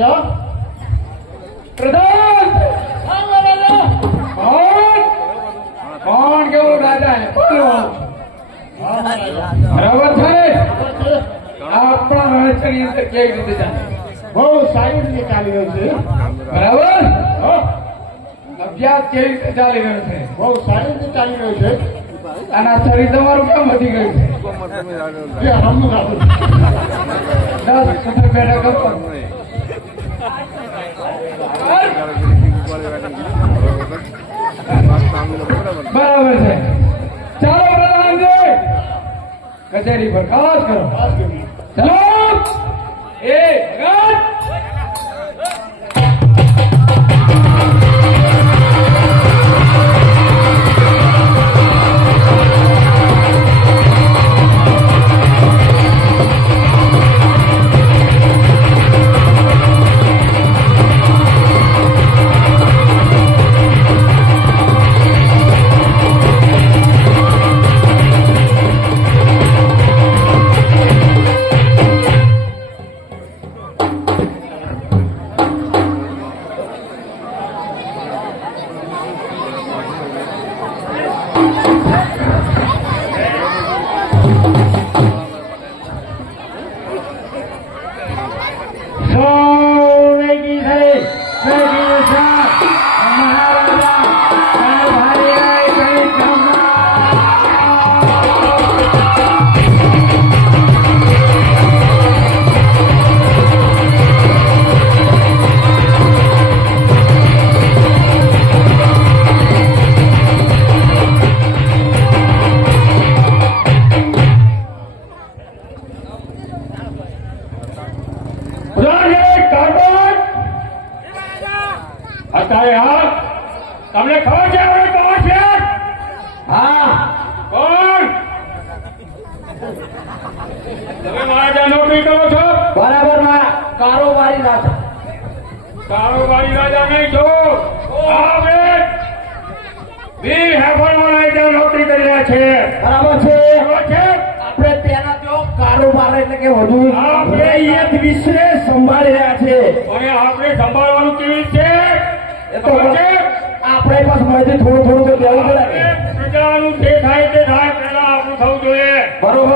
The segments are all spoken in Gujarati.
મહારાજા પ્રધાન કોણ કેવું રાજા હે બોલો બરાબર છે આપણા રણચરી અંદર કેવી રીતે ચાલે બહુ સારી રીતે ચાલી રહ્યું છે બરાબર અભ્યાસ કેવી રીતે ચાલી રહ્યો છે બહુ સારી રીતે ચાલી રહ્યું છે અને આ શરીર તમારું કેમ વધી ગયું છે એ હમનું રાખું 10 બેઠા ગપ્પા બરાબર છે ચાલો પ્રધાનજી કચેરી પર ખાસ કરો ચલો એ ભગત તમને ખબર છે હવે કોણ છે હા કોણ તમે મારા નોકરી કરો છો બરાબર માં કારોબારી રાજા નહીં છો આપણે વીર હેફરમાન નોકરી કરી રહ્યા છે બરાબર છે આપણે તેના જો કારોબાર એટલે કે વધુ આપણે એક વિશ્વ સંભાળી રહ્યા છે અને આપણે સંભાળવાનું કેવી છે એ તો આપણે બસ મજે થોડું તો દેવું પડે પ્રજાનું જે થાય તે થાય પહેલા આપણું થવું જોઈએ બરોબર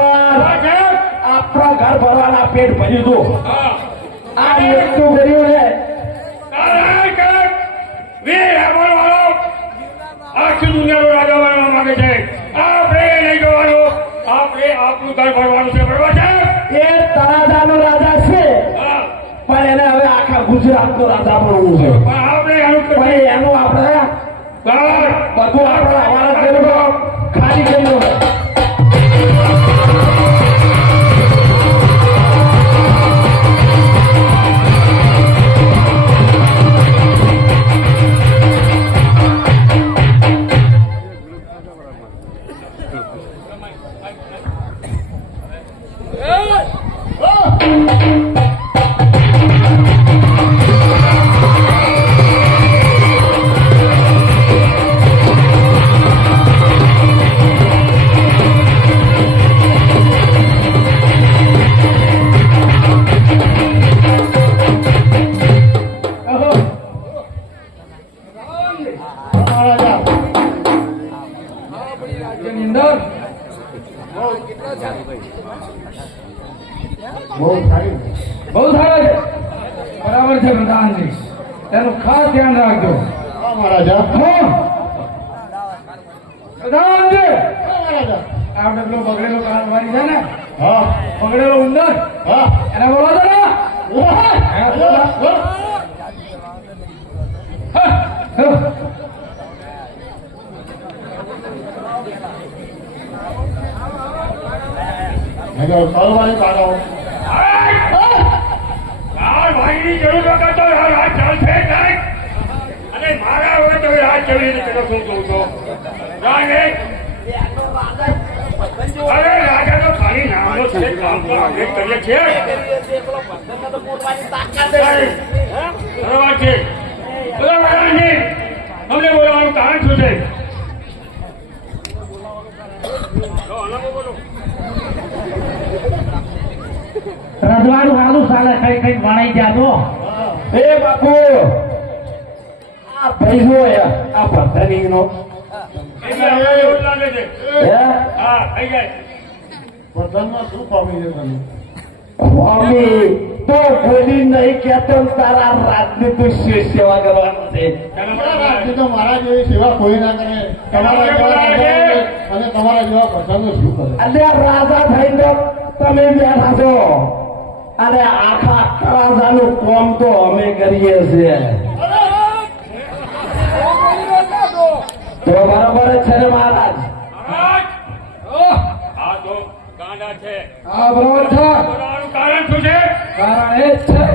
આપણા ઘર ભરવાના પેટ ભર્યું હતું આ એટલું કર્યું છે વીર હેફરમાન આખી દુનિયાનો રાજા બનવા માંગે છે આપણે નહીં જોવાનું આપણે આપણું ઘર ભરવાનું છે બરોબર છે એ તળાજાનો રાજા છે પણ એને હવે આખા ગુજરાતનો રાજા બનવું છે આપણે એનું આપણે બધું આપણે અમારા જેવું ખાલી કર્યું બહુ સારા છે બરાબર છે પ્રધાનજી તેનું ખાસ ધ્યાન રાખજો મહારાજા પ્રધાનજી મહારાજા આ ડગલો બગડેલો કારવારી છે ને હા બગડેલો ઉંદર હા એને બોલો છો ને કારોબારી કાઢો ભાઈની જરૂર કરતો રાજ ચાલશે નહીં અને મારા હોય તો રાજ કેવી રીતે કરો શું કહું છો અરે રાજા તો ખાલી નામનો છે કામ તો આપણે કરીએ છીએ બરાબર છે અમને બોલવાનું કારણ શું છે રજવાડું વાળું ચાલે કઈ કઈ વણાઈ ગયા તો એ બાપુ આ ભાઈ જો આ ભરતરી નો એવું લાગે છે હા થઈ જાય પ્રધાનમાં શું પામી છે તમે સ્વામી તો બોલી નહીં કેતો તારા રાજની તું સેવા કરવાનું છે રાજની તો મારા જેવી સેવા કોઈ ના કરે તમારા જેવા રાજાઓને અને તમારા જેવા પ્રધાનો શું કરે અલ્યા રાજા થઈને તમે બેઠા છો અને આખા રાજાનું કામ તો અમે કરીએ છીએ તો બરાબર જ છે ને મહારાજ આ તો ગાંડા છે હા બરોબર છે બોલાવાનું કારણ શું છે કારણ એ જ છે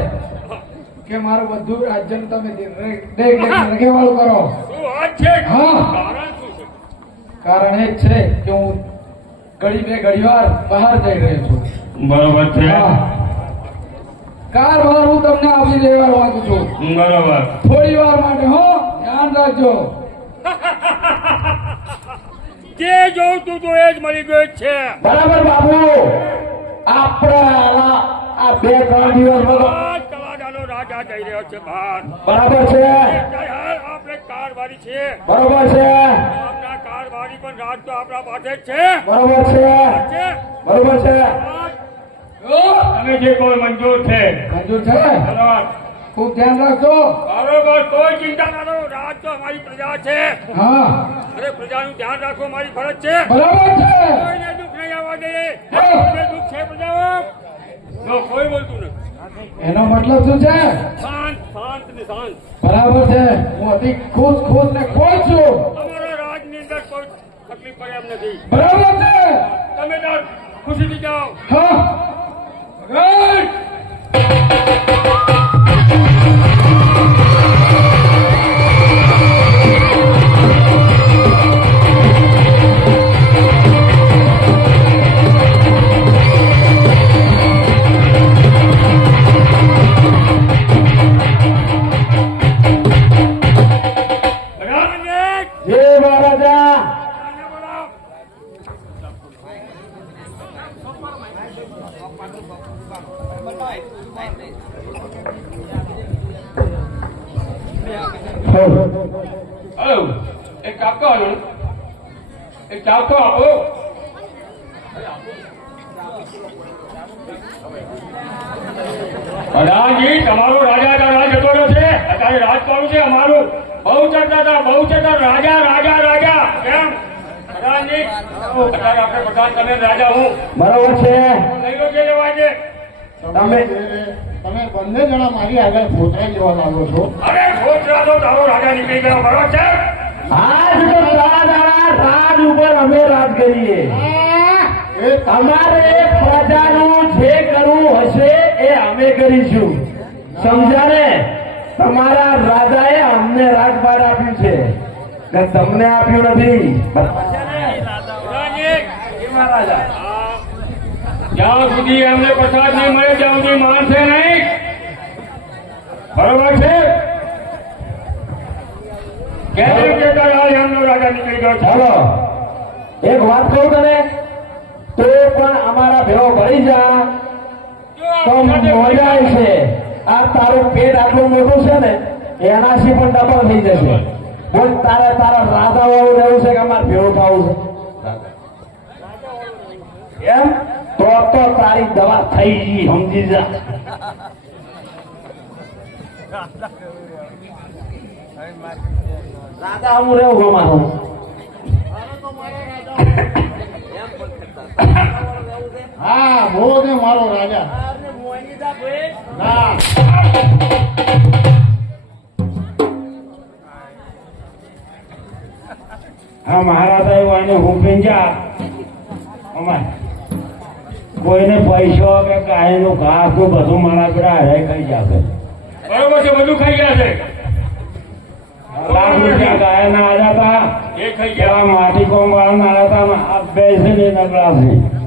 કે મારું બધું રાજ્યનું તમે દેખ રખેવાળું કરો શું વાત છે હા. કારણ શું છે કારણ એ જ છે કે હું ઘડી વાર બહાર જઈ રહ્યો છું બરોબર છે હા. કારભાર હું તમને આપી દેવા માંગુ છું બરોબર થોડી વાર માટે હો ધ્યાન રાખજો જે જોતું તું એ જ મળી ગયું જ છે બરાબર બાપુ આપણે આ 2-3 દિવસ આ તળાજાનો રાજા જઈ રહ્યો છે બહાર બરાબર છે આપણે કારભારી છે બરોબર છે આપણા કારભારી પણ રાજ તો આપણા પાસે જ છે બરોબર છે છે બરોબર છે તમે જે કોઈ મંજૂર છે મંજૂર છે બરોબર ખૂબ ધ્યાન રાખજો બરોબર કોઈ ચિંતા ના કરો રાજ તો અમારી પ્રજા છે હા અરે પ્રજાનું ધ્યાન રાખવું અમારી ફરજ છે બરાબર છે કોઈને દુઃખ નહીં આવવા દઈએ કોઈને દુઃખ છે પ્રજાઓ જો કોઈ બોલતું નથી એનો મતલબ શું છે શાંત શાંત ને શાંત બરાબર છે હું અતિ ખુશ ને ખુશ છું અમારા રાજની અંદર કોઈ તકલીફ પડે એમ નથી બરાબર છે તમે તાર ખુશીથી જાઓ હા રાઈટ રામનેક જય મહારાજા આને બોલાવો હલો એક કાપતો આનો એક ચાવતો આપો રાજી તમારો રાજા રાજ જતો રહ્યો છે અત્યારે રાજ કોનું છે અમારું બહુ ચર્ચા રાજા રાજા રાજા કેમ રાજી અત્યારે આપણે પ્રધાન તમે રાજા હું બરોબર છે લઈ લો છે લેવા છે તમે બંને જણા મારી આગળ ફોતરા જેવા લાગો છો અરે ખોટરા તો તારો રાજા નીકળી ગયો બરોબર છે આજ તો દાડા રાજ ઉપર અમે રાજ કરીએ એ અમારે પ્રજાનું જે કરવું હશે એ અમે કરીશું સમજ્યા ને તમારા રાજાએ અમને રાજપાટ આપ્યું છે કે તમને આપ્યું નથી બરાબર છે ને? રાજી એ મહારાજા જ્યાં સુધી એમને પ્રસાદ નહીં મળે ત્યાં સુધી માનશે નહીં બરોબર છે કેમ કે તારા એમનો રાજા નીકળી ગયો છે ચાલો એક વાત કહું તને તો પણ અમારા ભેળો ભરી જા તો મજા આવશે આ તારું પેટ આટલું મોટું છે ને એનાથી પણ ડબલ થઈ જશે બોલ તારે તારા રાજા વાળું રહેવું છે કે અમારે ભેળું ખાવું છે એમ તો તારી દવા થઈ ગઈ સમજી જા રાજા હું રહેવું અમારું હા ભો ને મારો રાજા ના હા મહારાજા એવું આને હુકમી જા અમારે કોઈને પૈસો કે ગાયનું ઘાસ નું બધું મારા પેલા હરે ખાઈ જશે બરોબર છે બધું ખાઈ ગયા છે લાખ રૂપિયા ગાયના આવ્યા હતા એ ખાઈ કેવા ગયા માટી કોમ વાળાના આવ્યા હતા આ બેસીને નબળા છે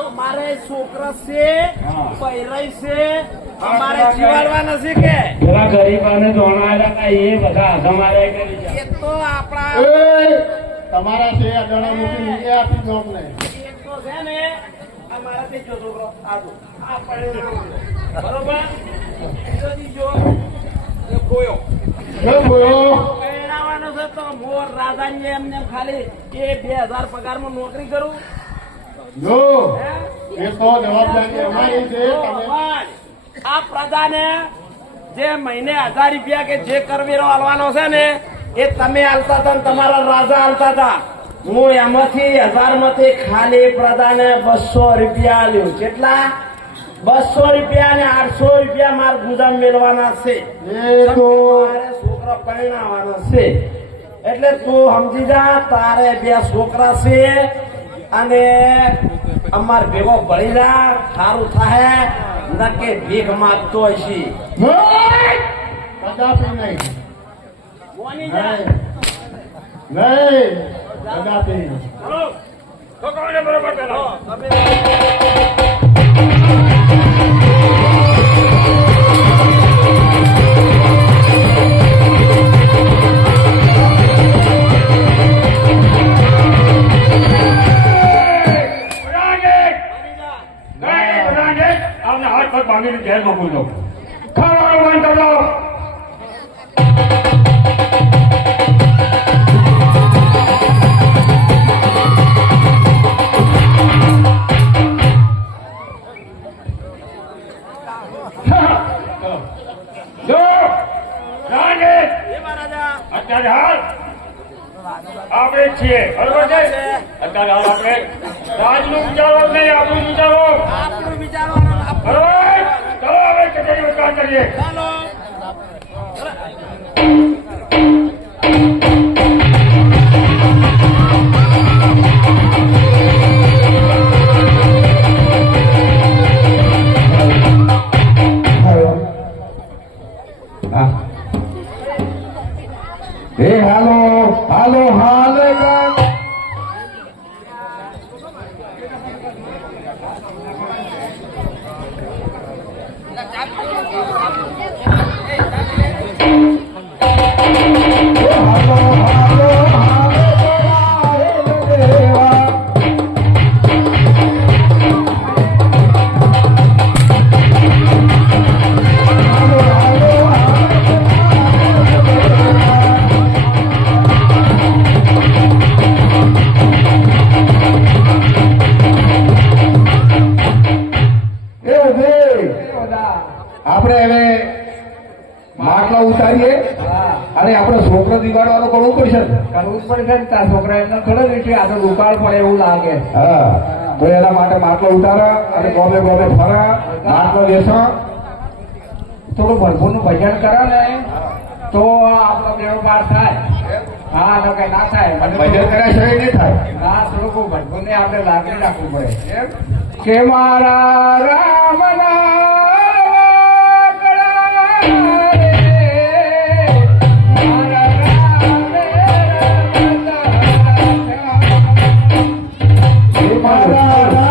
અમારે છોકરા છે હા. પૈરાઈ છે અમારે જીવાડવા નથી કે પેલા ગરીબાને ધોણા આવ્યા હતા એ બધા તમારે કરી એ જાય તો આપણા તમારા છે અજાણા મૂકી એ આપી દો અમને એ તો છે ને મારાથી જો છોકરો આ જો. આ પડેલો. બરોબર બીજો દીજો એ ખોયો કેમ બોલ્યો? પહેરાવાનો છે તો મોર રાજાની એમને ખાલી એ 2000 પગારમાં નોકરી કરું જો એ તો જવાબદારી અમારી છે. તમે પણ આ પ્રજાને જે મહિને 1000 રૂપિયા કે જે કરવેરો આલવાનો છે ને એ તમે આલતા હતા ને તમારા રાજા આલતા હતા. હું એમાંથી 1000 માંથી ખાલી પ્રજાને 200 રૂપિયા આલ્યું. કેટલા? 200 રૂપિયા ને 800 રૂપિયા માર ગુદામ મેળવાના છે. એ તો મારે છોકરા પરણાવવાના છે એટલે તું સમજી જા. તારે 2 છોકરા છે અને અમાર ભેગો ભળી જા. સારું થાય નકે ભીખ માંગતો હશે. કદાપી નહીં. મોની જા. નહીં કદાપી. હલો છોકરાઓને બરોબર પહેલા આપને હાથ પગ ભાંગીને જેલમાં પૂરી દો. ખાવાનું બંધ કરી દો. જો રાણી એ મહારાજા અત્યારે હાલ આપણે જ છીએ બરોબર છે. અત્યારે હાલ આપણે રાજનું વિચારો નહીં આપણું વિચારો આપણું વિચારવાનું બરોબર. ચલો હવે કચેરી કામ કરીએ. ચાલો હાલો હાલો હાલે આપણે હવે માટલા ઉતારીએ અને આપણે છોકરો દિગાડવાનો કરવું પડશે ને? કરવું જ પડશે ને. તારા છોકરા એમને થોડો છે આ તો દુકાળ પડે એવું લાગે. હા તો એના માટે માટલો ઉતારા અને ગોમે ગોમે ફરા માટલો લેશો. થોડું ભરપૂર નું ભજન કરે ને તો આપણો બેડો પાર થાય. હા તો કઈ ના થાય. મને ભજન કર્યા સિવાય નહીં થાય. ના થોડું ભરપૂર ને આપણે લાગણી રાખવું પડે કે મારા રામના રાખનાર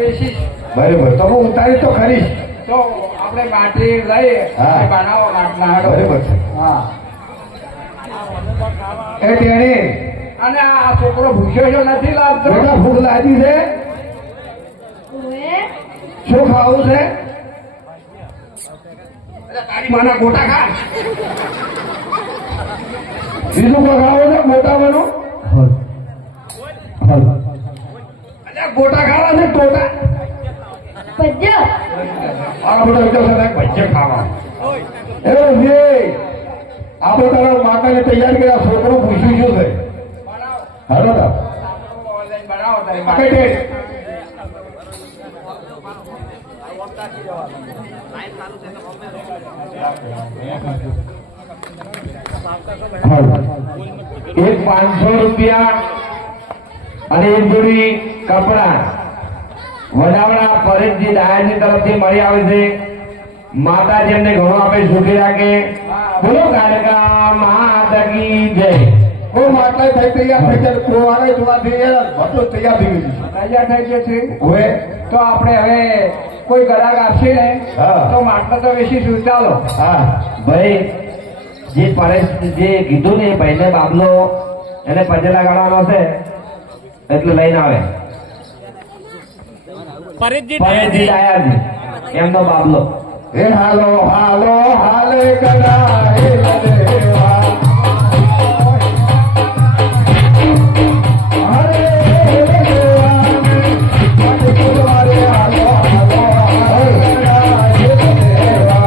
વેચીશ. બરાબર તો હું ઉતારી તો ખરીશ. તો આપણે માટી લઈ હા. અને બનાવો માટલા હાડો. બરાબર છે. હા. એ તેણી અને આ છોકરો ભૂખ્યો જો નથી લાગતો. બેટા ભૂખ લાગી છે? શું ખાવું છે? તારી માના ગોટા ખા. બીજું કોઈ ખાવું છે મોટાવાનું? અલ્યા ગોટા ખાવા છે ટોટા. આ બધો વિચાર છે ભજ્ય ખાવા. એવું છે. આપણે તારા માતાને તૈયાર કર્યા છોકરો પૂછ્યું શું છે? હાલો તા. ઓનલાઈન બનાવો તારી આ કઈ માતા. ડેટ? એક 500 રૂપિયા અને એક જોડી કપડા વડાવડા પરેશજી દાયાજી તરફથી મળી આવે છે. માતાજી એમને ઘણું આપે, સુખી રાખે. બોલો કાળકા માતા કી જય. ઓ માતા થઈ તૈયાર થઈ જાય. કોવાને જોવાથી બધું તૈયાર થઈ ગયું તૈયાર થઈ ગયો છે. હવે તો આપણે હવે કોઈ ગ્રાહક આપશે ને હા. તો માટલા તો વેચીશું. ચાલો. હા ભાઈ, જે પરેશ જે કીધું ને એ ભાઈને બાબલો એને પજે લગાડવાનો છે એટલે લઈને આવે. પરેશજી દાયાજી એમનો બાબલો. એ હાલો હાલો હાલે ગડા હે દેવા. હરે દેવા મત કુવારે હાલો હાલો હાલે ગડા હે દેવા.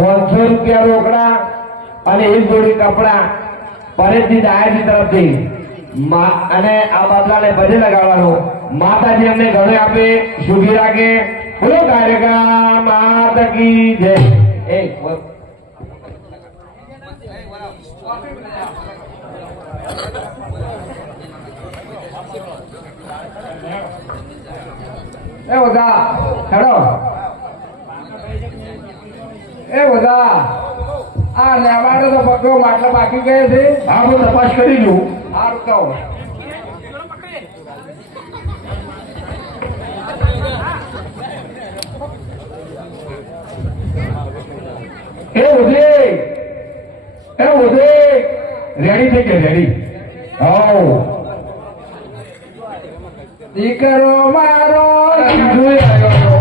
₹500 રોકડા અને એક જોડી કપડા પરેશજી દાયાજી તરફથી અને આ બાદલાને ભજે લગાડવાનો. માતાજી અમને ઘણું આપે, સુખી રાખે. બોલો કાયકા માતા કી જય. એ બધા હેડો. એ બધા આ લેવાડો તો પકડો માટલા બાકી ગયા છે. હા હું તપાસ કરી લઉં. સારું કહો. એ વધે રેડી થઈ ગયા રેડી. હાઉ દીકરો મારો જોઈ આવ્યો.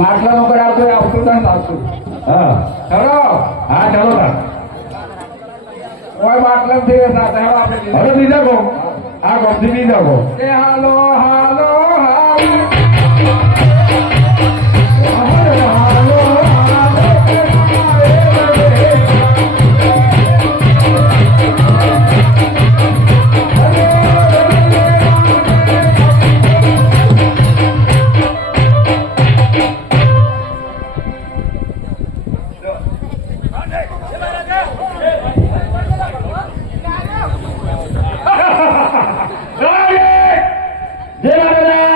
માટલાનો કરાર કોઈ આવતું નથી આવતું. હા ચલો હા ચાલો તા. કોઈ માટલા થી સાથે હવે આપણે હવે બીજા ગો આ ગોમથી બીજા ગો. એ હાલો હાલો હાલો. જય માતાજી.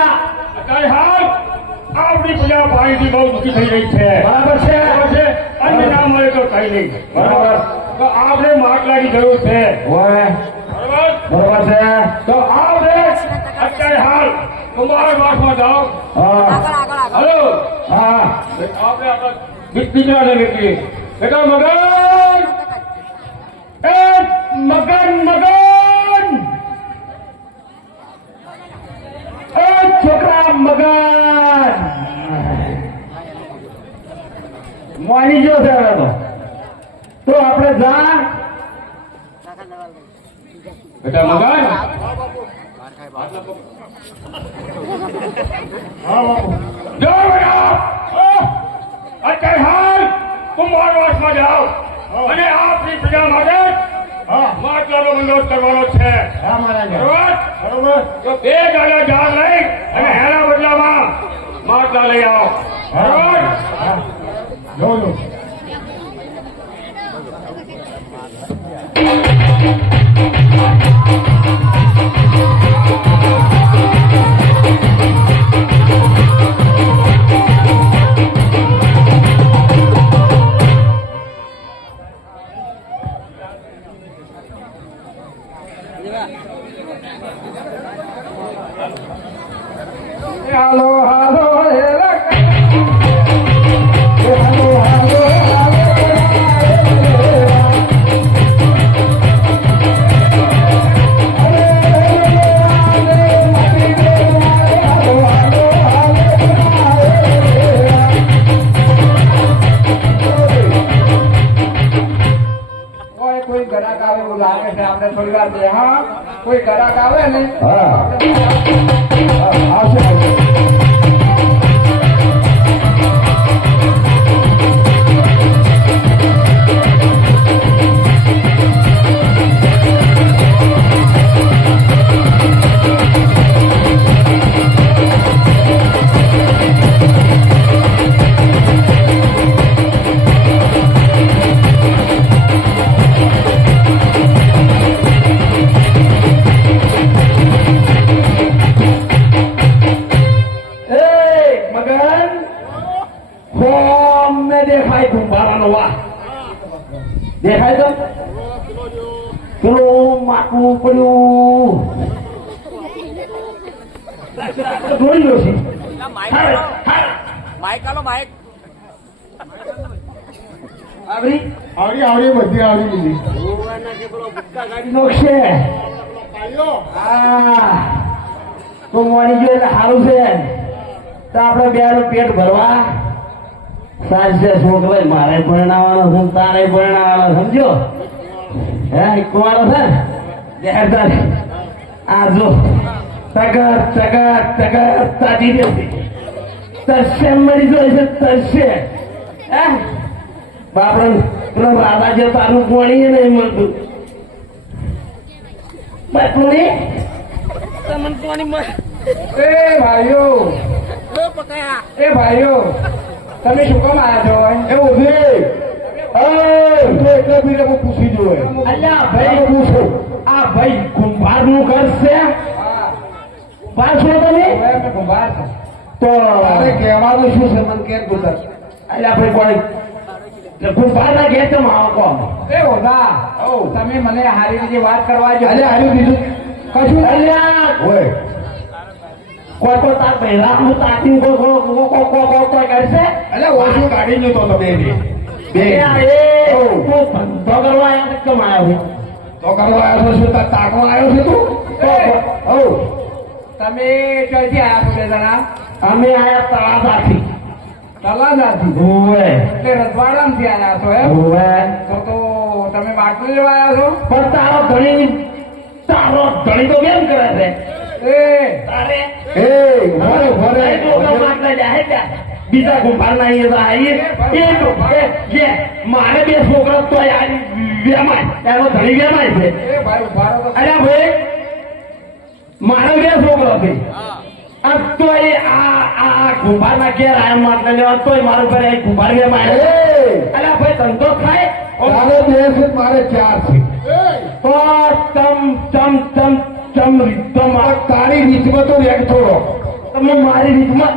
ઓછી થઈ રહી છે બરાબર છે બરાબર છે અન્ન ના મળે તો કઈ નહીં બરાબર તો આપણે માટલાની જરૂર છે હોય બરાબર બરાબર છે તો આપણે અત્યારે હાલ કુંભાર માસમાં જાઓ હા હલો હા આપણે આપણા દીકરાને નીકળીએ બેટા મગન એ મગન મગન એ છોકરા મગન મોની જો છે હવે તો આપણે જા બેટા મગન જો બેટા અત્યારે હાલ કુંભારવાસમાં જાઓ અને આપની પ્રજા માટે માટલાનો બંદોબસ્ત કરવાનો છે હા મહારાજ બરોબર બરોબર તો 2 ગાડા જાર લઈ અને એના બદલામાં માટલા લઈ આવો બરોબર જોજો હાલો હાલો હેલા હાલો હાલો કોઈ ગ્રાહક આવે એવું લાગે છે આપણે થોડી વાર બે હા કોઈ ગ્રાહક આવે ને આવશે આવશે દેખાય કુંભારાનો વાહ દેખાય તો પેલું માટલું પડ્યું જોઈ લો છે માઇક આલો માઇક આવડી આવડી બધી આવડી દીધી ગાડીનો છે હા તો મળી ગયો એટલે સારું છે તો આપણે બે નું પેટ ભરવા સાંજે છોકરા મારે પરણાવવાનો છે તારે પરણાવવાનો સમજો હે કુવારો છે દેખાડતા આ જો તગર તગર તગર તાજી દેતી તરશે મરી ગયો છે તરશે હે બાપડે પેલો રાધા જે તારું પોણી નહીં મળતું પોણી તમને કોની એ ભાઈઓ એ ભાઈઓ તમે શું કામ આવ્યા છો એવું છે એટલે પીને હું પૂછી જોવે અલ્યા ભાઈ પૂછો આ ભાઈ કુંભાર નું ઘર છે કુંભાર છો તમે અમે કુંભાર છે તો તારે કહેવાનું શું છે મને કેમ ગુજર અલ્યા ભાઈ કોઈ કુંભાર ના ઘેર તમે આવો કોણ એ ઓદા તમે મને હારી રીતે વાત કરવા જો અલ્યા હારું બીજું કશું અલ્યા હોય કોઈ કોઈ તાર પહેલા હું તાતી કોઈ કરશે એટલે ઓછું કાઢી જતો તમે એની બે તું ધંધો કરવા આવ્યા કેમ આવ્યો તો કરવા આવ્યો છો શું તાકવા આવ્યો છે તું તમે ક્યાંથી આવ્યા છો બે જણા અમે આયા તળાજાથી તલાજાથી ઓવે એટલે રજવાડામાંથી આવ્યા છો એમ ઓવે તો તમે બાટલું લેવા આવ્યા છો પણ તારો ધણી તો કેમ કરે છે એ તારે એ ભરે ભરે બીજા કુંભાર ના મારે બે છોકરા તો વેમાય એનો ધણી વેમાય છે એ ભાઈ ઉભા રહો તો અરે ભાઈ મારે બે છોકરા છે આ તોય આ કુંભાર ના ઘેર આયા માટલા લેવા તોય મારું ઘરે કુંભાર વેમાય અરે ભાઈ ધંધો થાય તારે બે છે મારે ચાર છે તો ચમ રીતમાં તારી રીતમાં તો રેગ થોડો તમે મારી રીતમાં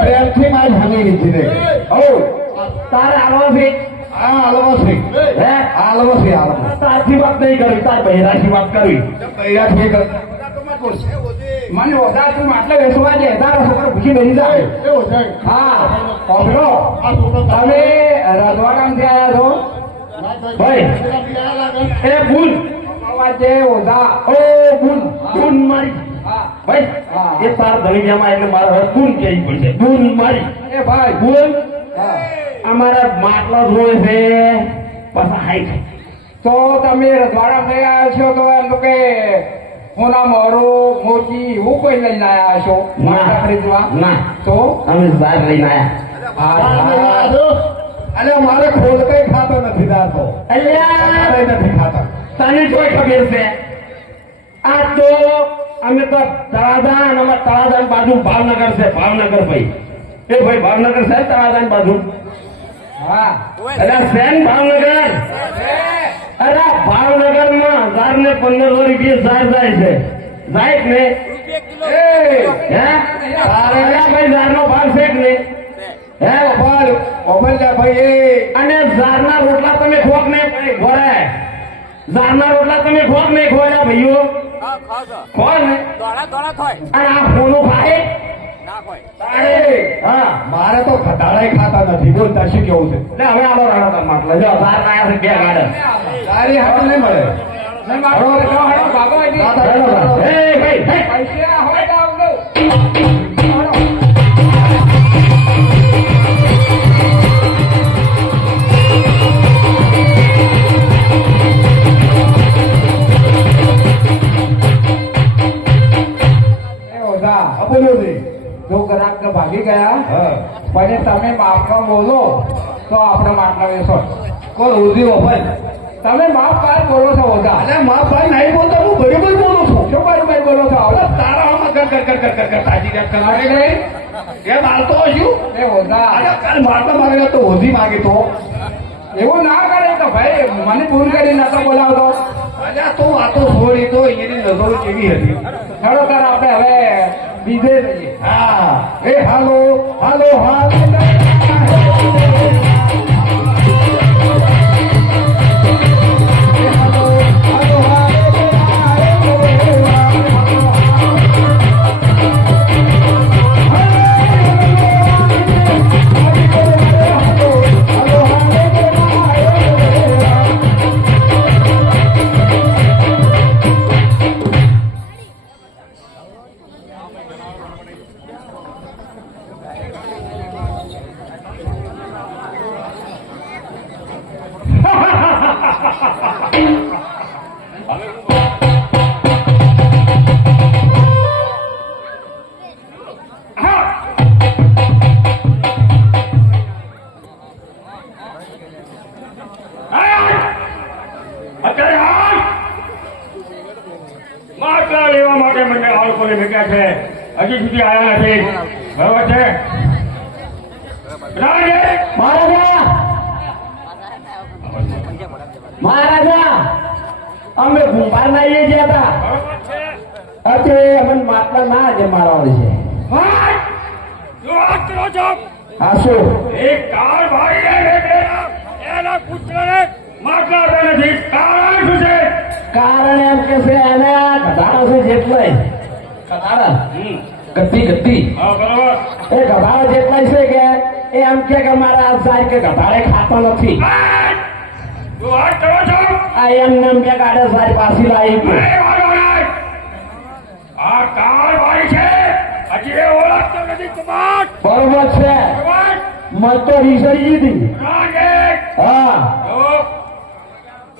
પ્રેમથી મારી હમી રીતી નહીં તારે આલવા છે હા હાલવા છે હે હાલવા છે હાલવા તારથી વાત નહીં કરી તાર બહેરાથી વાત કરવી પૈયા છે કે મને ઓધા તું માટલે બેસવા દે તારો છોકરો ભૂખી બેસી જાય હા સાંભળો તમે રજવાડામાંથી આવ્યા છો ભાઈ એ ભૂલ અવાજે ઓધા ઓ ભૂલ ભૂલ મારી હા ભાઈ હા. એ તાર ધણીયામાં એટલે મારે હવે ભૂલ કહેવી પડશે ભૂલ મારી એ ભાઈ ભૂલ હા. અમારા માટલા ધોય છે પાછા હાઈ છે તો તમે રજવાડા થઈ આવ્યા છો તો એમ તો કે હોના મોરો મોચી એવું કોઈ લઈને આવ્યા છો માટલા ખરીદવા ના તો અમે ઝાડ લઈને આયા અરે મારે ખોલ કઈ ખાતો નથી દાતો અલ્યા નથી ખાતા તને કોઈ ખબર છે આ તો અમે તો તળાજા અને અમારા તળાજા બાજુ ભાવનગર છે ભાવનગર ભાઈ એ ભાઈ ભાવનગર છે તળાજા બાજુ હા અરે સેન ભાવનગર અરે ભાવનગર માં 1000 ને 1500 રૂપિયા જાય છે જાય ને એ હે અરે ભાઈ 1000 નો ભાવ છે કે નહીં હે ઓબલ ઓબલ ભાઈ એ અને 1000 ના રોટલા તમે ખોક ને ઘોરે 1000 ના રોટલા તમે ખોક ને ખોયા ભાઈઓ ખો ને અને આ ફોનો ખાય તારે હા મારે તો ખટાડાય ખાતા નથી બોલતા શું કેવું છે એટલે હવે આલો રાણા તાર માટલા જો 1000 આયા છે બે ગાડે તારી હાથ નહીં મળે નહીં મારો હડો બાબા એ ભાઈ પૈસા હોય તો આવજો જો ગ્રાહક ભાગી ગયા પછી તમે માપમાં બોલો તો આપણે માટલા વેચો કોણ ઉધી ઓફર તમે માપ કાલ બોલો છો ઓઝા અરે માપ ભાઈ નહીં બોલતો હું બરોબર બોલું છું શું બરોબર બોલો છો હવે તારા આમાં કર તાજી વાત કરાવે નહીં એ મારતો છું એ ઓઝા અરે કાલ મારતા મારે તો ઓધી માગે તો એવું ના કરે તો ભાઈ મને ફોન કરી નતો બોલાવતો અરે તું વાતો છોડી તો એની નજરો કેવી હતી ચલો તાર આપણે હવે બીજે જઈએ હા એ હાલો હાલો હાલો માટલા લેવા માટે મને આ લોકોને ભેગા છે હજી સુધી આવ્યા નથી બરોબર છે મહારાજા અમે ગુંભાર ના ગયા હતા બરોબર છે અત્યારે અમને માટલા ના આજે મારવાની છે શું વાત કરો છો હા શું એક કાર ભાઈ એના પુત્રને માટલા આપે નથી કારણ શું છે કારણ એમ કે છે એને ગધાડો છે જેટલાય ગધાડા ગદ્દી હા બરોબર એ ગધાડો જેટલાય છે કે એ એમ કે મારા આ જાય કે ગધાડે ખાતો નથી શું વાત કરો છો આ એમને એમ બે ગાડે સારી પાછી લાવી ગયો. એ વાળો નહીં. આ કાર ભાઈ છે હજી એ ઓળખતો નથી કુમાર બરોબર છે બરોબર મત તો રીસરી દીધી રાગે હા જો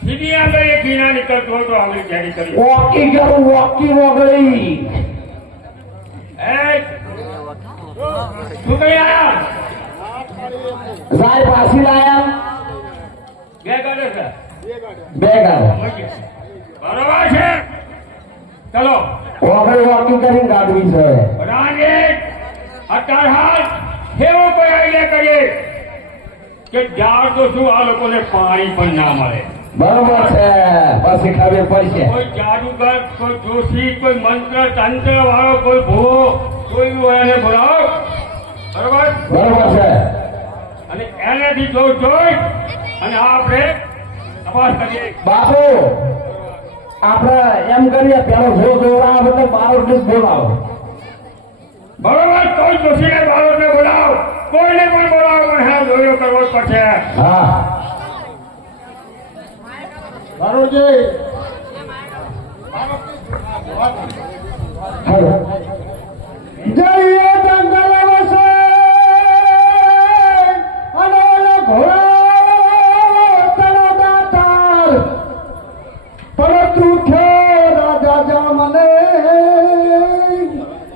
સીધી આગળ એક ગીના નીકળતો હોય તો આગળ ક્યાં નીકળી વોકી કરું વોકી વગડી એ શું કહી આયા સારી પાછી લાયા બે ગાડે છે બે ગાડે બરોબર છે ચલો વગડી વોકી કરીને ગાડવી છે રાગે અત્યાર હાલ એવો કોઈ આઈડિયા કરીએ કે જ્યાર તો શું આ લોકોને પાણી પણ ના મળે બરોબર છે પછી ખબર પડશે કોઈ જાદુગર કોઈ જોશી કોઈ મંત્ર તંત્ર વાળો કોઈ ભૂવો કોઈ બી હોય એને બોલાવો બરોબર બરોબર છે એનાથી જોઈ અને આપણે તપાસ કરીએ. બાપુ આપણે એમ કરીએ પેલો જો જોડા મતલબ બારો દિવસ બોલાવો. બરોબર, કોઈ દોષીને બાળકને બોલાવ, કોઈને પણ બોલાવો, પણ હા જોયો કરવો જ પડશે. હા બારોજી હાલો. જઈએ જંગલ વસે અને ઓલો ઘોડો તનો દાતાર પરંતુ છે રાજા જામને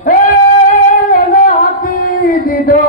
એને આપી દીધો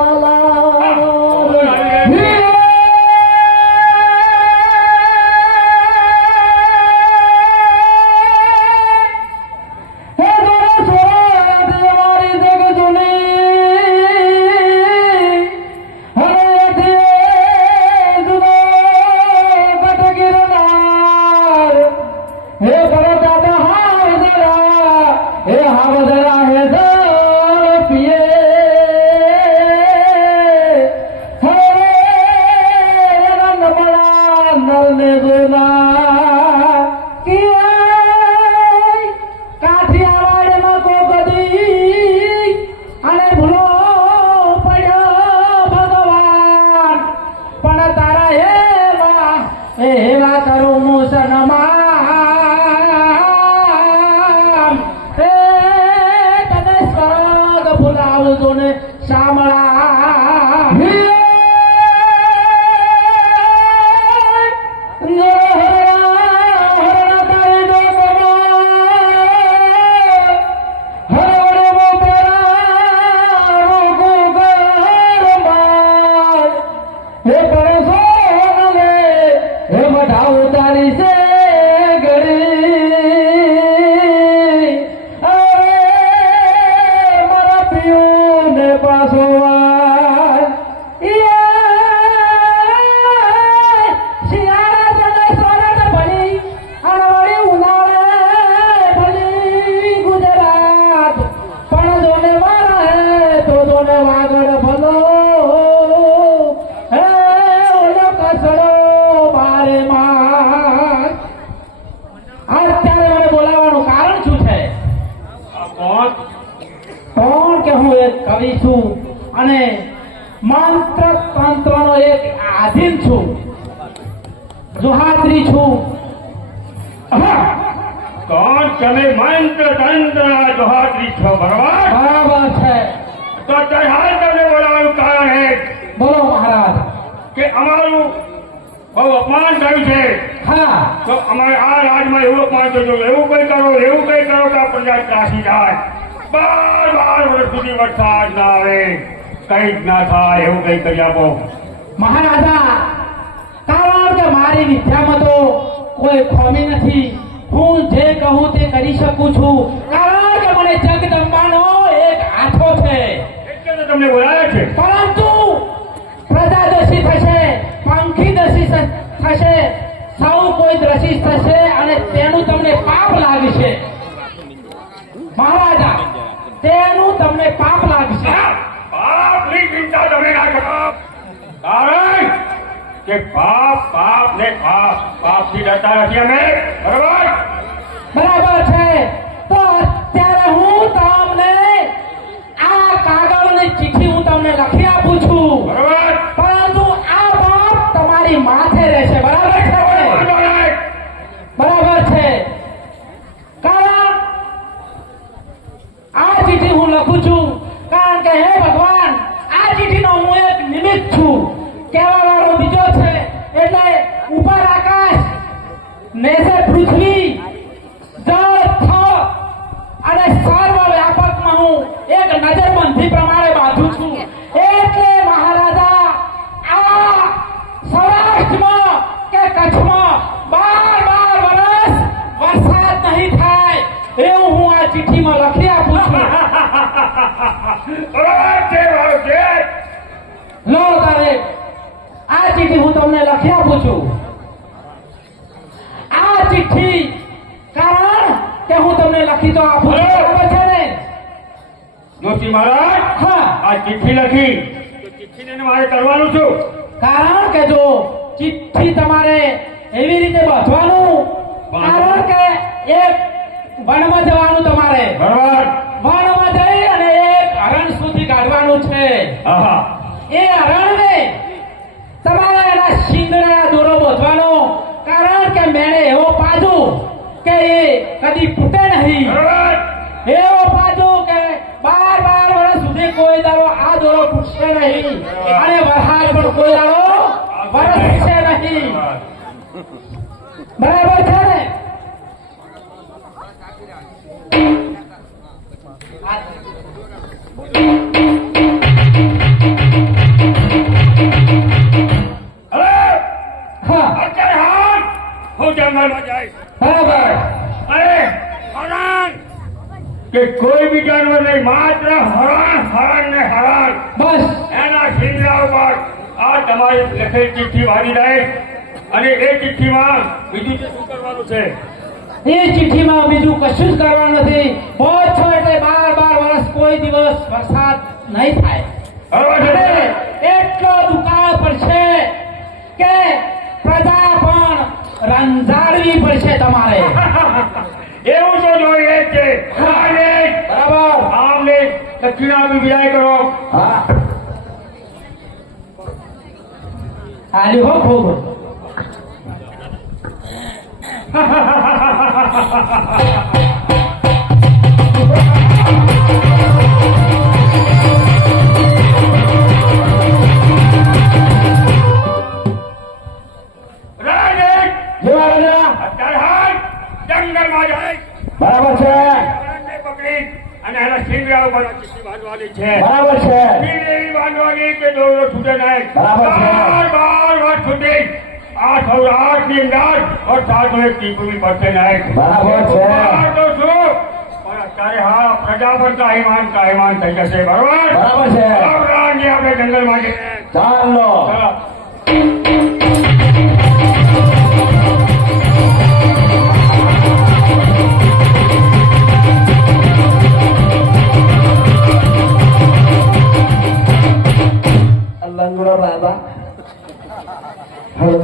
કવિ છું અને મંત્ર તંત્રનો એક આધીન છું, જોહાત્રી છું. કોણ તમે? મંત્ર તંત્ર જોહાત્રી છો, બરોબર? બરાબર છે. તો અત્યારે હાલ તમને બોલાવવાનું કારણ છે બોલો મહારાજ. કે અમારું બહુ અપમાન થયું છે. હા, તો અમારે આ રાજમાં એવું અપમાન થયું, એવું કઈ કરો કે આ પ્રજા ત્રાસી જાય. 12 વર્ષ સુધી વરસાદ ના આવે, કઈ જ ના થાય, એવું કઈ કરી આપો. મહારાજા, કારણ કે મારી વિદ્યામાં તો કોઈ ખોમી નથી. હું જે કહું તે કરી શકું છું, કારણ કે મને જગદંબાનો એક હાથો છે. એટલે તો તમને બોલાયા છે. પરંતુ પ્રજા દોષી થશે, પંખી દોષી થશે, સૌ કોઈ દોષી થશે અને તેનું તમને પાપ લાગશે. મહારાજા, તેનું તમને પાપ લાગશે. પાપની ચિંતા તમે ના કરો, કારણ કે પાપ ને પાપથી ડરતા નથી અમે, બરોબર? બરાબર છે. તો અત્યારે હું તમને આ કાગળની ચિઠ્ઠી હું તમને લખી આપું છું, બરોબર? પરંતુ આ પાપ તમારી માથે રહેશે. બરાબર છે? વાંધો નહીં. બરાબર છે. કારણ આ ચિઠ્ઠી હું લખું છું કારણ કે હે ભગવાન, આ ચિઠ્ઠીનો હું એક નિમિત્ત છું. કહેવા વાળો બીજો છે. એટલે ઉપર આકાશ, નીચે પૃથ્વી, જળ, થળ અને સર્વ વ્યાપકમાં હું એક નજરબંધી પ્રમાણે બાંધું છું. એટલે મહારાજા, આ સૌરાષ્ટ્રમાં કે કચ્છમાં 12 વર્ષ વરસાદ નહીં થાય એવું હું આ ચિઠ્ઠીમાં લખી આપું છું. બરોબર છે, બરોબર છે. લો તારે આ ચિઠ્ઠી હું તમને લખી આપું છું. આ ચિઠ્ઠી કારણ કે હું તમને લખી તો આપું છું. બરાબર છે ને? જોશી મહારાજ, હા, આ ચિઠ્ઠી લખી તો ચિઠ્ઠીને મારે કરવાનું છું. કારણ કે જો ચિઠ્ઠી તમારે એવી રીતે બાંધવાનું, કારણ કે એક વનમાં જવાનું તમારે, બરાબર. વનમાં જઈ અને એક હરણ સુધી કાઢવાનું છે. આહા. એ હરણને તમારે એના શિંગડા દોરો બાંધવાનો, કારણ કે મેણે એવો પાડું કે એ કદી ફૂટે નહીં, બરાબર. એવો પાડું કે 12 વર્ષ સુધી કોઈ દાડો આ દોરો ફૂટશે નહીં, અને વરસાદ પણ કોઈ દાડો વરસશે નહીં. બરાબર છે ને? હવે હા, અત્યારે હાલ હું જંગલમાં જઈશ. બરાબર. અરે હરણ કે કોઈ બી જાનવર નહીં, માત્ર હરણ, હરણ ને હરણ. બસ એના શિંગડા ઉપર આ તમારી લખેલી ચિઠ્ઠી વાળી જાય, અને એ ચિઠ્ઠીમાં બીજું જે શું કરવાનું છે? એ ચિઠ્ઠીમાં બીજું કશું જ કરવાનું નથી. પહોંચ છો એટલે 12 વર્ષ કોઈ દિવસ વરસાદ નહીં થાય. બરાબર છે? અને એટલો દુકાળ પડશે કે પ્રજા પણ રંજાડવી પડશે તમારે. એવું તો જોઈએ જ છે. આને બરાબર. આમને દક્ષિણા બી વિદાય કરો. હા હાલ્યું હો ખૂબ. રાજા જેવા રાજા અત્યારે હાલ જંગલમાં જાય, બરાબર છે હરણને પકડી અને એના શિંગડા ઉપર આ ચિઠ્ઠી બાંધવાની છે. બરાબર છે એવી બાંધવાની કે દોરો છૂટે નહીં. બરાબર છે. 12 વર્ષ સુધી આ સૌરાષ્ટ્રની અંદર વરસાદનો એક ટીપું બી પડશે નહીં. બરાબર છે. બહાર તો શું, પણ અત્યારે હા પ્રજા પર કાયમાન થઈ જશે. બરોબર બરાબર છે. રાણજી આપણે જંગલમાં જઈને ચાલો ચલો. લંગડો રાજા હવે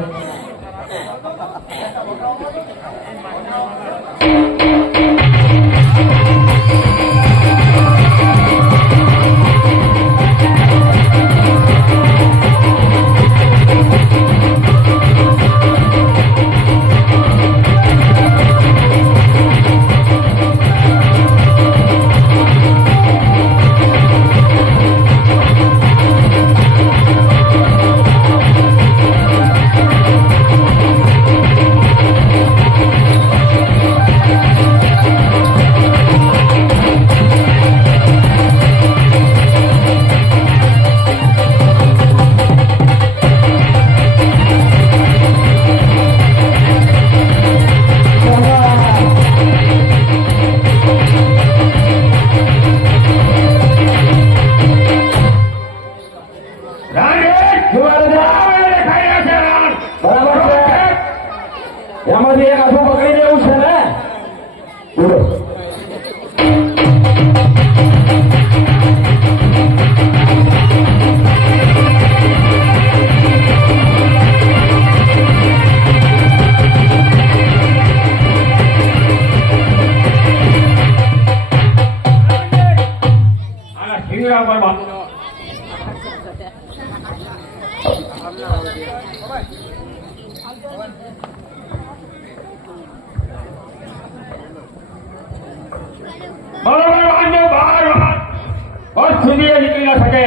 એમાંથી એક આખું પકડી દેવું છે ને બોલો આના શિંગડા ઉપર બાંધો. બરોબર વાંધો 12 વર્ષ સુધી એ નીકળી ના શકે.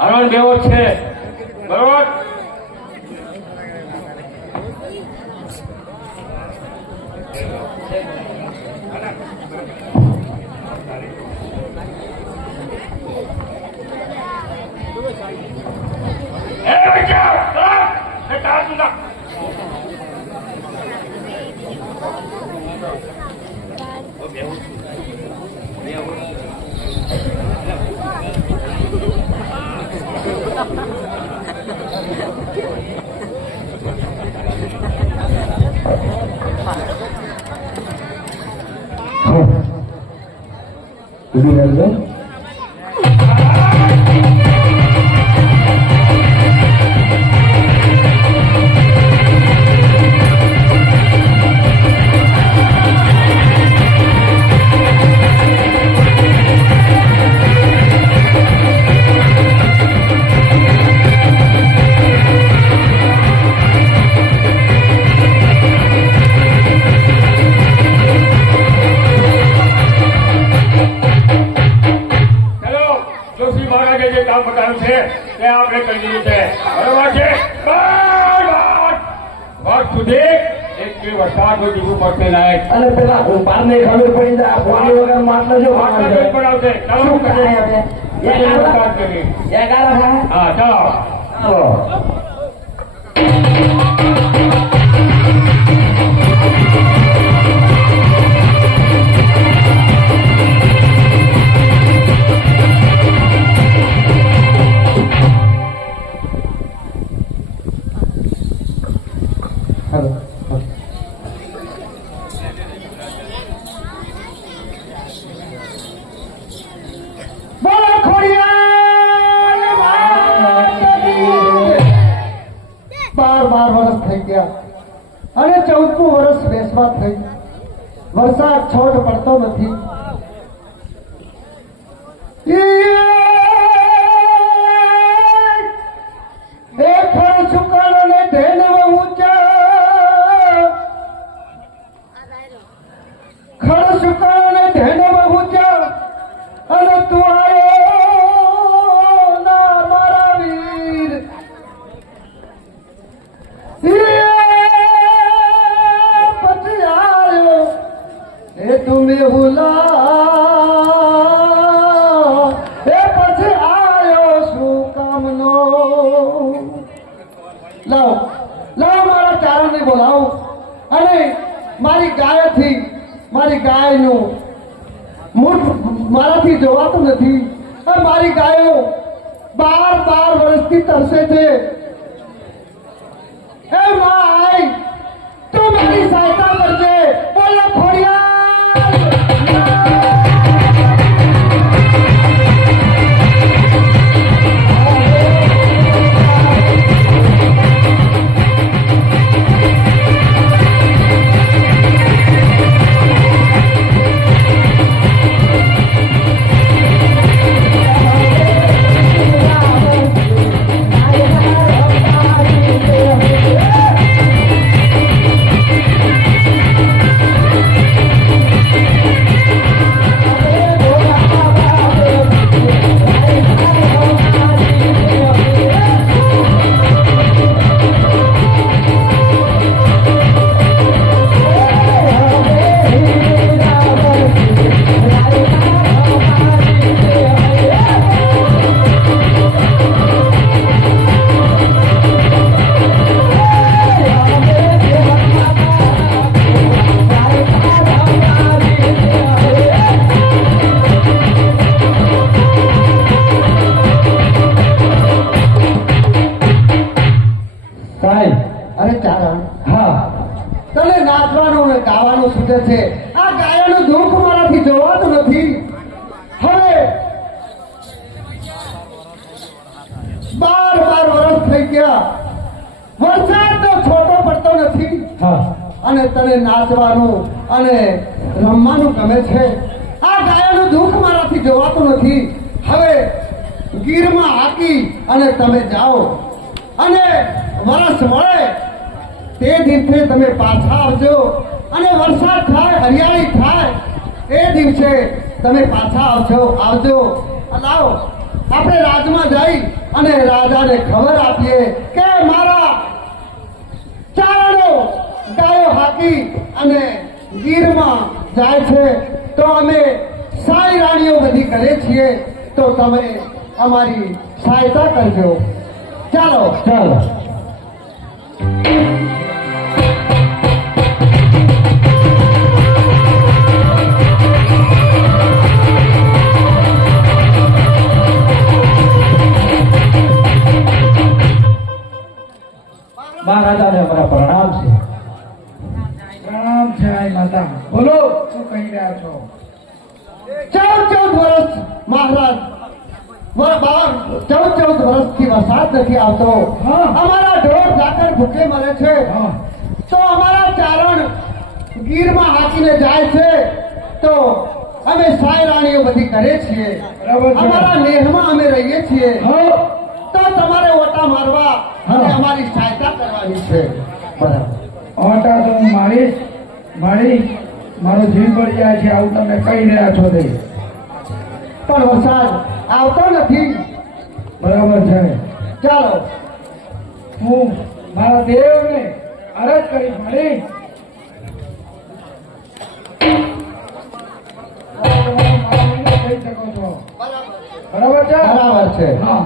હરણ બેવો છે. બરોબર એ બચ્ચા એ તારું ના ઉભી રહેજો છે તે આપણે કરી દીધું છે. બરોબર છે? વર્ષ સુધી એક બી વરસાદનું ટીપું પડશે નહીં. અને પેલા ઉપાડને ખબર પડી જાય આ પાણી વગર માટલો જો આટલા બનાવશે. દિવસ પણ આવશે. ચાલો શું કરીએ. કરાય હવે? કરીએ વરસાદ કરીએ. એક આલા થાય? હા ચાલો. ચાલો. બોલો ખોડિયાર માતાજી! 12 વર્ષ થઈ ગયા અને 14મું વર્ષ બેસવા થઈ. વરસાદ છોડ પડતો નથી. એ ખર સુકાળ અને ધેનવ ઊંચા, ખર સુકાળ અને ધેનવ ઊંચા અને તું આયો ના મારા વીર. પછી આયો એ તુમે હુલા, એ પછી આયો શું કામનો. લાવ મારા ચારણને બોલાવો અને મારી ગાયનું મૂઠ મારાથી જોવાતું નથી. અને મારી ગાયો 12 વર્ષથી તરસે છે. એ માં આય તો મારી સહાયતા કરજે. બોલો ખોડિયાર! અરે ચારણ, હા તને નાચવાનું ને ગાવાનું સૂચે છે. આ ગાયનું દુઃખ મારાથી જોવાતું નથી. હવે 12 વર્ષ થઈ ગયા, વરસાદ તો છોટો પડતો નથી. અને તને નાચવાનું અને રમવાનું ગમે છે. આ ગાયનું દુઃખ મારાથી જોવાતું નથી. હવે ગીરમાં હાકી અને તમે જાઓ અને વરસ મળે તે દિવસે તમે પાછા આવજો. અને વરસાદ થાય, હરિયાળી થાય એ દિવસે તમે પાછા આવજો. લાવો આપણે રાજમાં જઈ અને રાજાને ખબર આપીએ કે મારા ચારણો ગાયો હાકી અને ગીરમાં જાય છે. તો અમે સાઈ રાણીઓ બધી કરીએ છીએ, તો તમે અમારી સહાયતા કરજો. ચાલો. મહારાજાને અમારા પ્રણામ છે. રામ જય માતા. બોલો શું કહી રહ્યા છો? 14 વર્ષ મહારાજ, 14 વર્ષથી વરસાદ નથી આવતો. અમારા ઢોર ઝાકર ભૂખે મરે છે. તો અમારા ચારણ ગીરમાં હાકીને જાય છે. તો અમે સાઈ રાણીઓ બધી કરીએ છીએ. અમારા નેહમાં અમે રહીએ છીએ. તો તમારે ઓટા મારવા અને અમારી સહાયતા કરવાની છે. બરાબર. ઓટા તો હું મારી મારો જીવ પડી જાય છે, આવું તમે કહી રહ્યા છો તે. પણ વરસાદ આવતો નથી. બરાબર છે. ચાલો હું મારા દેવને અરજ કરીશ મળી. જઈ શકો છો. બરાબર છે. બરાબર છે. હા,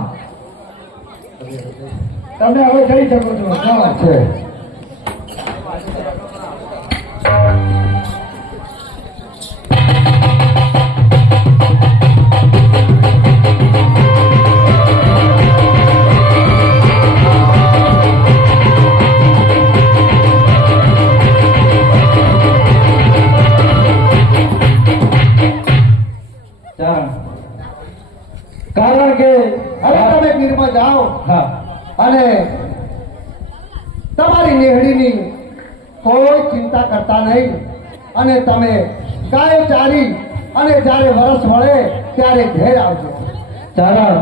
તમે હવે જઈ શકો છો. બરાબર છે. કારણ કે હવે તમે ગીરમાં જાઓ હા, અને તમારી નેહડીની કોઈ ચિંતા કરતા નહીં અને તમે ગાયો ચારી અને જ્યારે વરસ વળે ત્યારે ઘેર આવજો. ચારણ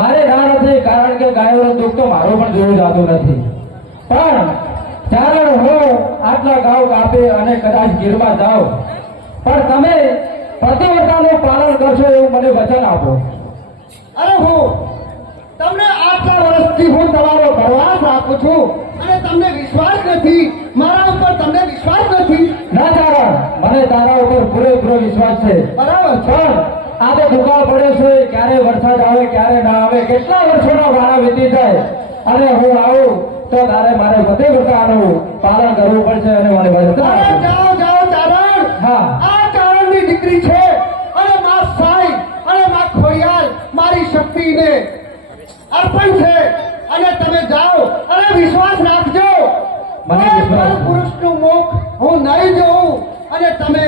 મારે ના નથી, કારણ કે ગાયોનું દુઃખ તો મારું પણ જોયું જાતું નથી. પણ ચારણ હું આટલા ગાઉ કાપે અને કદાચ ગીરમાં જાઉં, પણ તમે પ્રતિવર્તાનું પાલન કરશો એવું મને વચન આપો. અરે હું તમને આટલા વર્ષથી હું તમારો પ્રવાસ આપું છું અને તમને વિશ્વાસ નથી, મારા ઉપર તમને વિશ્વાસ નથી. ના ચારણ, મને તારા ઉપર પૂરેપૂરો વિશ્વાસ છે. બરાબર છે. પણ આ તો દુકાળ પડે છે, ક્યારે વરસાદ આવે ક્યારે ના આવે, કેટલા વર્ષોના વાળા વીતી જાય અને હું આવું તો તારે મારે પ્રતિવર્તાનું પાલન કરવું પડશે અને મારે વચન અરે આપવું. જાઓ જાઓ ચારણ. હા. આ ચારણની દીકરી છે અને મા સાઈ અને મા ખોડિયાલ મારી શક્તિને અર્પણ છે અને તમે જાઓ અને વિશ્વાસ રાખજો. મને વિશ્વાસ છે. પુરુષનું મુખ હું નહીં જોઉં અને તમે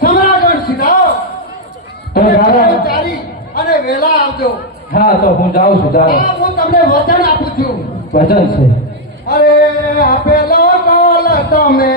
સમ્રાગણ સીધાઓ તો ચારણ, ચારી અને વેલા આવજો. હા તો હું જાઉં છું. ચાલો, આ હું તમને વચન આપું છું. વચન છે. અરે આપેલો કોલ તમે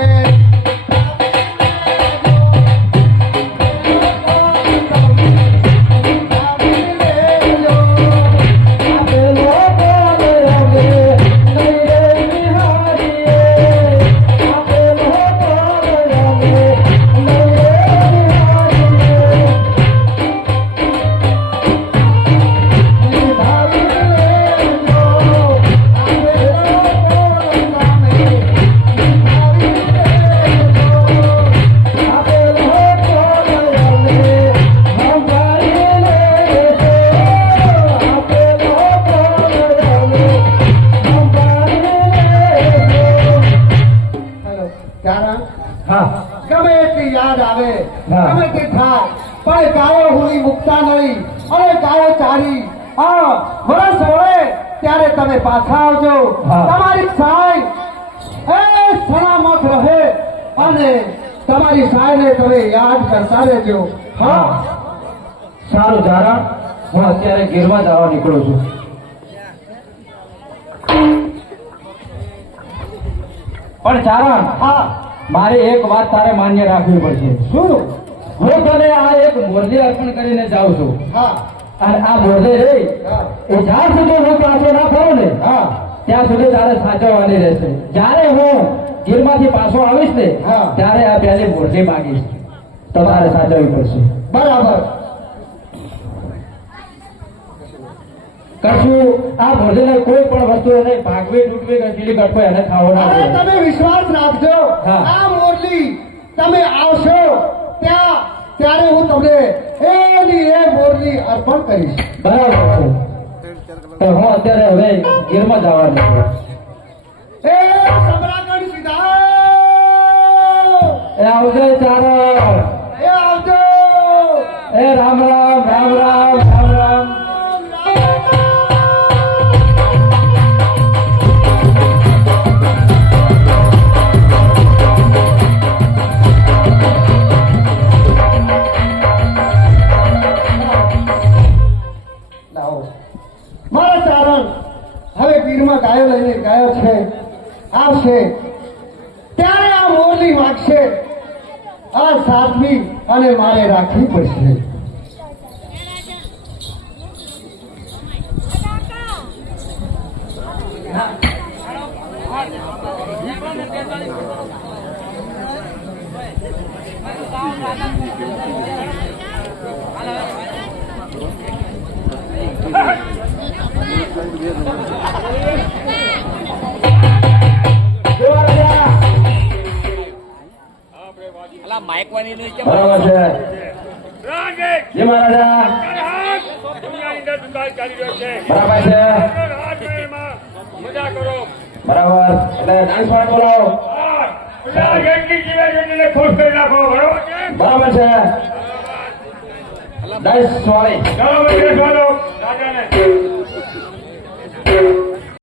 ચારણ હા, ગમે એટલી યાદ આવે હા. ગમે તે થાય પણ ગાયો હુની મુકતા નહીં અને ગાયો ચારી આ વરસ વળે ત્યારે તમે પાછા આવજો. હા. તમારી સાઈ એ સલામત રહે અને તમારી સાઈને તમે યાદ કરતા રહેજો. હા, સારું ચારણ, હું અત્યારે ગીરમાં જવા નીકળું છું. પણ ચારણ, હા. મારે એક વાત તારે માન્ય રાખવી પડશે. શું? હું તને આ એક મોરજી અર્પણ કરીને જાઉં છું હા. અને આ મોરજી રહી હા. એ જ્યાં સુધી હું પાછો ના ફરું ને હા. ત્યાં સુધી તારે સાચવવાની રહેશે. જ્યારે હું ગીરમાંથી પાછો આવીશ ને હા. ત્યારે આ પહેલી મોરજી માંગીશ તો તારે સાચવવી પડશે. બરાબર. કશું આ મોરજીને કોઈ પણ વસ્તુ નહીં ભાગવી તૂટવી કે કીડી કટકો એને ખાવો ના અરે જોઈએ. તમે વિશ્વાસ રાખજો. હા. આ મોરલી તમે આવશો ત્યારે હું તમને એની એ મોરલી અર્પણ કરીશ. બરાબર છે. તો હું અત્યારે હવે ગીરમાં જવાની છું. એ સમ્રાગણ સીધા એ આવજો ચારણ. એ આવજો. એ રામ રામ રામ રામ રામ રામ. લાવો. મારા ચારણ હવે ગીરમાં ગાયો લઈને ગયો છે, આવશે ત્યારે આ મોરલી વાગશે. આ સાધવી અને મારે રાખવી પડશે. જય મહારાજા. બરાબર છે. રાગે જય મહારાજા. દુનિયાની અંદર દુકાળ ચાલી રહ્યો છે બરાબર છે. રાજમહેલમાં મજા કરો બરાબર. એટલે ડાન્સ વાળા બોલાવો. બધા જેટલી જીવે છે એને ખુશ કરી નાખો બરોબર છે બરાબર છે. ડાન્સ વાળી. ચાલો ભાઈ બેસવા દો રાજાને